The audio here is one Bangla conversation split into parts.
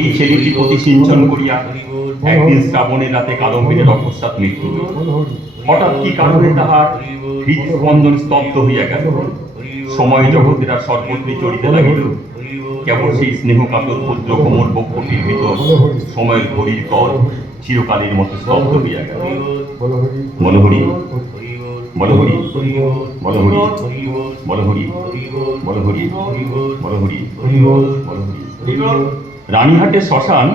এই ছেলেটি প্রতি সিঞ্চন করিয়া একদিন শ্রাবণের রাতে কাদম্বিনীর অকস্মাৎ মৃত্যু হইল। হঠাৎ কি কারণে তাহার হৃদস্পন্দন স্তব্ধ হইয়া গেল। সময় জগতের আর সর্বত্রই চলিতে লাগিল। কেবল সেই স্নেহ কাতর ক্ষুদ্র কোমল বক্ষটির ভিতর সময়ের ঘড়ির কর চিরকালের মতো স্তব্ধ হইয়া গেল। বলহরি বলহরি বলহরি বলহরি বলহরি বলহরি বলহরি। রানীহাটের শ্মশান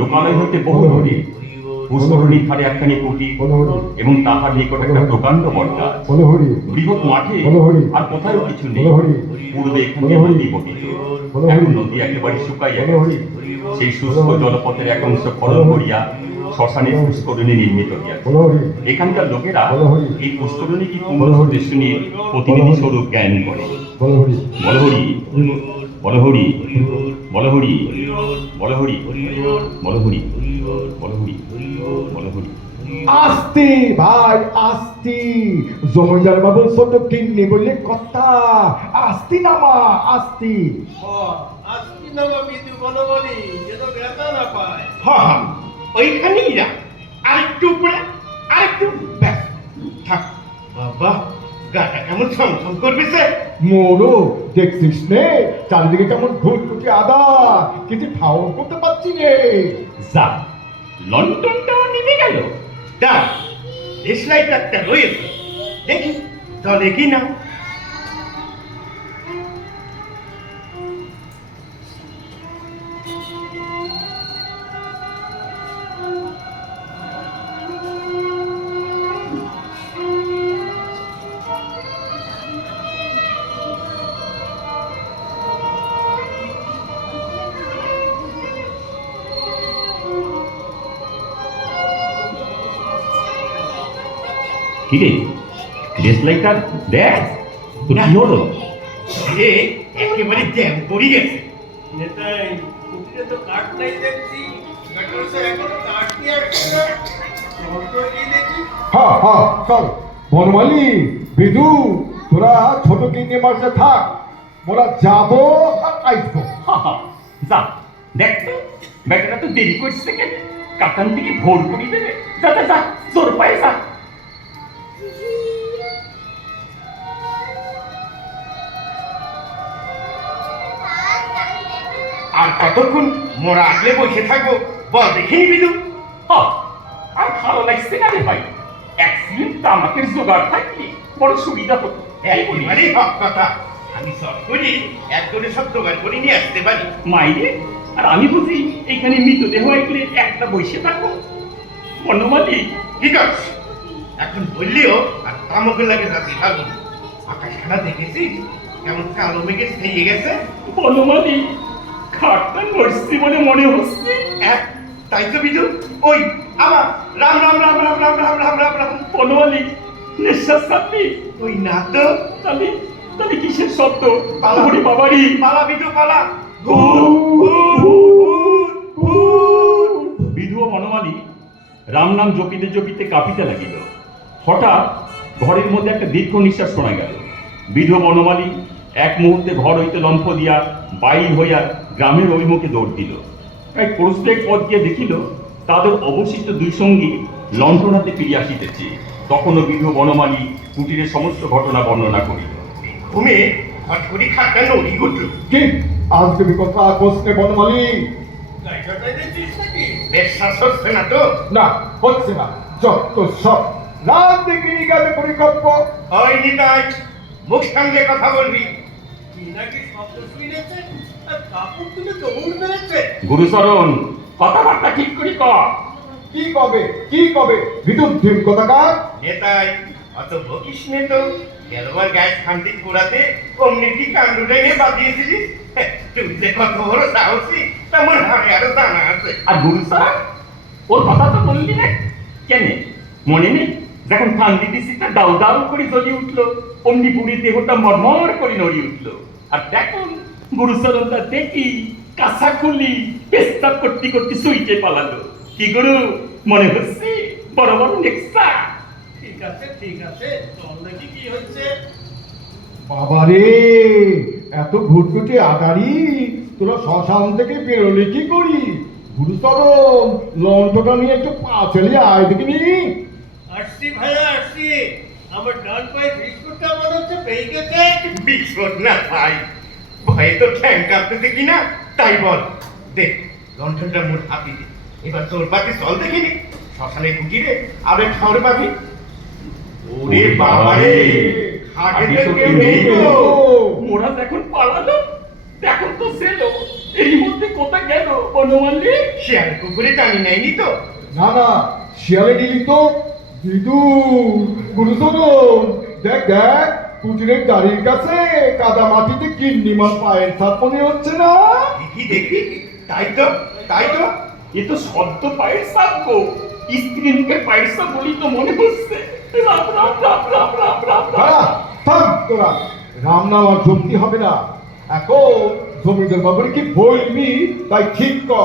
লোকালয় হইতে বহু দূরে। পুষ্করণীর ধারে একখানি কুটি এবং তাহার নিকট একটা প্রকাণ্ড বটগাছ। বৃহৎ মাঠে আর কোথাও কিছু নেই। পূর্বে এখানে নদী বহিত, এখন নদী একেবারে শুকাইয়া গেছে। সেই শুষ্ক জলপথের এক অংশ খনন করিয়া শ্মশানের পুষ্করণী নির্মিত হইয়াছে। এখানকার লোকেরা এই পুষ্করণী কি পুণ্য উদ্দেশ্য নিয়ে প্রতিনিধি স্বরূপ জ্ঞান করে। বলহরি বলহরি বলহরি বলহরি বলহরি বলহরি বলহরি। আস্তে ভাই আস্তে, জমিদার বাবু ছোট কিন্নি বললে কথা। আস্তি নামা আস্তি। আস্তি নামা বিদু বলো বলি যেন ব্যথা না পায়। হ্যাঁ ওইখানেই যা, আরেকটু উপরে আরেকটু, ব্যাস থাক। বাবা গাটা কেমন ছমছম করবে সে। মোরো দেখছিস নে চারিদিকে কেমন ঘুটঘুটি আদা, কিছু খাওয়া করতে পারছি রে। যা, লন্ডনটাও নিভে গেল। দাও দেশলাই একটা রয়েছে, দেখি চলে কি না। কিরে দেশলাইটার দেখ তো কি হলো? এ একেবারে জ্যাম পড়ে গেছে। নেতাই কুটিরে তো কাঠ নাই দেখছি, কাঠের সে এখনো কাঠ দিয়ে আসছে না। চল গিয়ে দেখি। হ্যাঁ হ্যাঁ চল। বনমালী বিদু তোরা ছোট কিন্নি মারতে থাক, মোরা যাবো আর আসবো। যা দেখ তো, ব্যাটারা তো দেরি করছে কেন? কাকান থেকে ভোর করি দেবে। যা যা যা, জোর পায়ে যা। আর কতক্ষণ মোরা আগলে বসে থাকবো বল দেখিনি বিদু। আর ভালো লাগছে না রে ভাই। অ্যাক্সিডেন্ট তো আমাকে জোগাড় থাকলে বড় সুবিধা হতো। একেবারেই হক কথা। আমি সব করি একজনে সব জোগাড় করে নিয়ে আসতে পারি। মাইরে, আর আমি বুঝি এইখানে মৃতদেহ একলে একটা বসে থাকবো। বনমালী ঠিক আছে, এখন বললেও আর তামকের লাগে রাতে থাকবো। আকাশখানা দেখেছিস কেমন কালো মেঘে ছেয়ে গেছে। বনমালী খাটটা নড়ছি বলে মনে হচ্ছে। এক তাই তো বিদু, ওই আমার রাম রাম রাম রাম রাম রাম রাম রাম রাম। বনমালী নিঃশ্বাস ছাড়বি? ওই না তো। তাহলে তাহলে কিসের শব্দ? পালা। ওরে বাবারি, পালা বিদু পালা। বিধু ও বনমালী রাম নাম জপিতে জপিতে কাঁপিতে লাগিল। হঠাৎ ঘরের মধ্যে একটা দীর্ঘ নিঃশ্বাস শোনা গেল। বিধু ও বনমালী এক মুহূর্তে ঘর হইতে লম্ফ দিয়া বাইর হইয়া গ্রামের অভিমুখে দৌড় দিল। প্রায় কোর্সেক পথ গিয়ে দেখিল তাদের অবশিষ্ট দুই সঙ্গী লণ্ঠন হাতে ফিরিয়া আসিতেছে। তখনও বিধু ও বনমালী কুটিরের সমস্ত ঘটনা বর্ণনা করিল। ঘুমে হট করে খাটটা নড়ি ঘুরল। কি আজ তুমি কথা বসতে বনমালী? বিশ্বাস হচ্ছে না তো? না হচ্ছে না, যত সব রাত দেখে গেলে পরিকল্প। ওই নিতাই মুখ সঙ্গে কথা বলবি। কি নাকি শব্দ শুনেছে আর কাপড় তুলে দৌড় মেরেছে। গুরুচরণ, কথাবার্তা ঠিক করি কর। কি কবে কি কবে বিদ্যুৎ ডিম কথাকার। নেতাই অত বকিস নে তো। গেলবার গ্যাস খান্তি কুড়াতে অমনি কি কাণ্ডটাই নিয়ে বাদিয়েছিলিস। তুই যে কত বড় সাহসী তেমন হাড়ে আরো দানা আছে। আর গুরুচরণ, ওর কথা তো বললি না কেন? মনে নেই যখন কান্দি দিছিটা দাউ দাউ করে জ্বলি উঠলো, অমনি বুড়ি দেহটা মরমর করে নড়ি উঠলো। আর দেখুন গুরুচরণটা দেখি কাঁচা খুলি পেস্তাব করতে করতে সুইটে পালালো। কি গুরু, মনে হচ্ছে বড় বড় নেক্সা? ঠিক আছে চল দেখি কি হচ্ছে। বাবারে এত ঘুটঘুটে আগাড়ি তোরা শ্মশান থেকে বেরোলে কি করি? গুরুচরণ, লন্ঠটা নিয়ে একটু পা চালিয়ে আয় দেখিনি। আসছি ভাইয়া আসছি। আমার ডান পায়ে বিস্কুটটা মনে হচ্ছে পেয়ে গেছে। বিস্কুট না ভাই, ভয়ে তো ঠ্যাং কাঁপতেছে কিনা তাই বল। দেখ লণ্ঠনটা মোট হাতি দে, এবার তোর পাতি চল দেখিনি। শ্মশানে কুটিরে আরে ঠাউরে পাবি। ওরে বাবারে, হাটে তো কেউ নেই গো। মোরা এখন পালালো, এখন তো সেলো, এর মধ্যে কোথা গেল বনমালী? শেয়াল কুকুরে টানি নেয়নি তো? না না, শিয়ালে গেলি তো। বিদু, গুরুচরণ, দেখ দেখ, কুটিরের দাড়ির কাছে কাদা মাটিতে গিন্নিমার পায়ের ছাপ মনে হচ্ছে না? দেখি দেখি, তাই তো তাই তো। এ তো সদ্য পায়ের সাপ গো, স্ত্রী মুখের পায়ের সাপ বলি তো মনে হচ্ছে। রাম রাম রাম রাম রাম রাম রাম। দাঁড়া, থাম তোরা। রাম নাম আর জমতি হবে না। এখন জমিদার বাবুর কি বলবি তাই ঠিক কর।